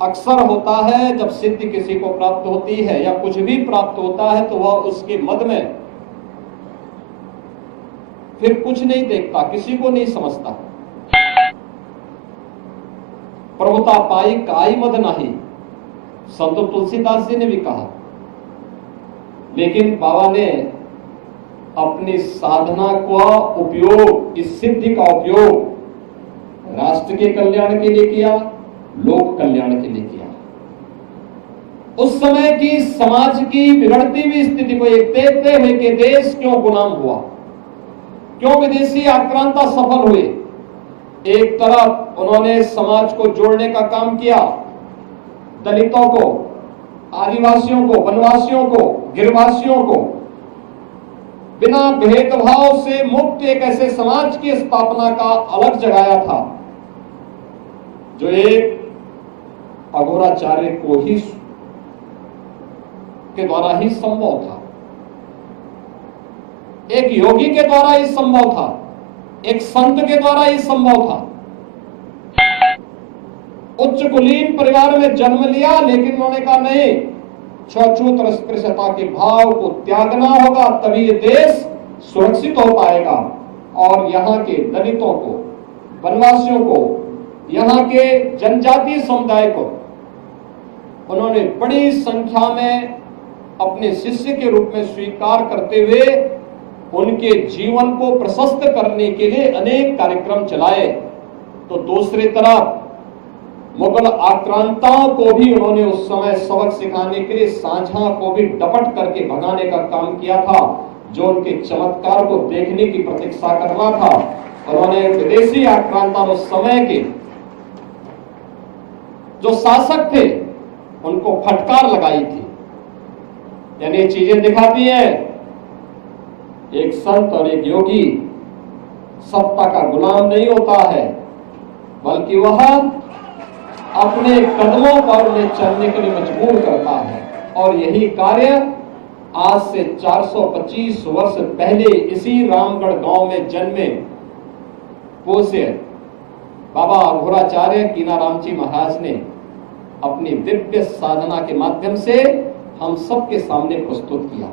अक्सर होता है जब सिद्धि किसी को प्राप्त होती है या कुछ भी प्राप्त होता है तो वह उसके मद में फिर कुछ नहीं देखता, किसी को नहीं समझता। प्रभुता पाई काई मद नहीं, संत तुलसीदास जी ने भी कहा। लेकिन बाबा ने अपनी साधना का उपयोग, इस सिद्धि का उपयोग राष्ट्र के कल्याण के लिए किया, लोक कल्याण के लिए किया। उस समय की समाज की बिगड़ती हुई स्थिति को एक देखते हुए कि देश क्यों गुलाम हुआ, क्यों विदेशी आक्रांता सफल हुए। एक तरफ उन्होंने समाज को जोड़ने का काम किया, दलितों को, आदिवासियों को, वनवासियों को, गिरवासियों को बिना भेदभाव से मुक्त एक ऐसे समाज की स्थापना का अलग जगाया था जो एक अघोराचार्य को ही के द्वारा ही संभव था, एक योगी के द्वारा ही संभव था, एक संत के द्वारा ही संभव था। उच्च कुलीन परिवार में जन्म लिया, लेकिन उन्होंने कहा नहीं, छूत अस्पृश्यता के भाव को त्यागना होगा, तभी ये देश सुरक्षित हो पाएगा। और यहाँ के दलितों को, वनवासियों को, यहाँ के जनजातीय समुदाय को उन्होंने बड़ी संख्या में अपने शिष्य के रूप में स्वीकार करते हुए उनके जीवन को प्रशस्त करने के लिए अनेक कार्यक्रम चलाए। तो दूसरी तरफ मुगल आक्रांताओं को भी उन्होंने उस समय सबक सिखाने के लिए सांझा को भी डपट करके भगाने का काम किया था, जो उनके चमत्कार को देखने की प्रतीक्षा कर रहा था। उन्होंने विदेशी आक्रांता उस समय के जो शासक थे उनको फटकार लगाई थी। यानी ये चीजें दिखाती है एक संत और एक योगी सत्ता का गुलाम नहीं होता है, बल्कि वह अपने कदमों पर उन्हें चलने के लिए मजबूर करता है। और यही कार्य आज से 425 वर्ष पहले इसी रामगढ़ गांव में जन्मे पूज्य बाबा अघोराचार्य कीनाराम जी महाराज ने अपनी दिव्य साधना के माध्यम से हम सबके सामने प्रस्तुत किया।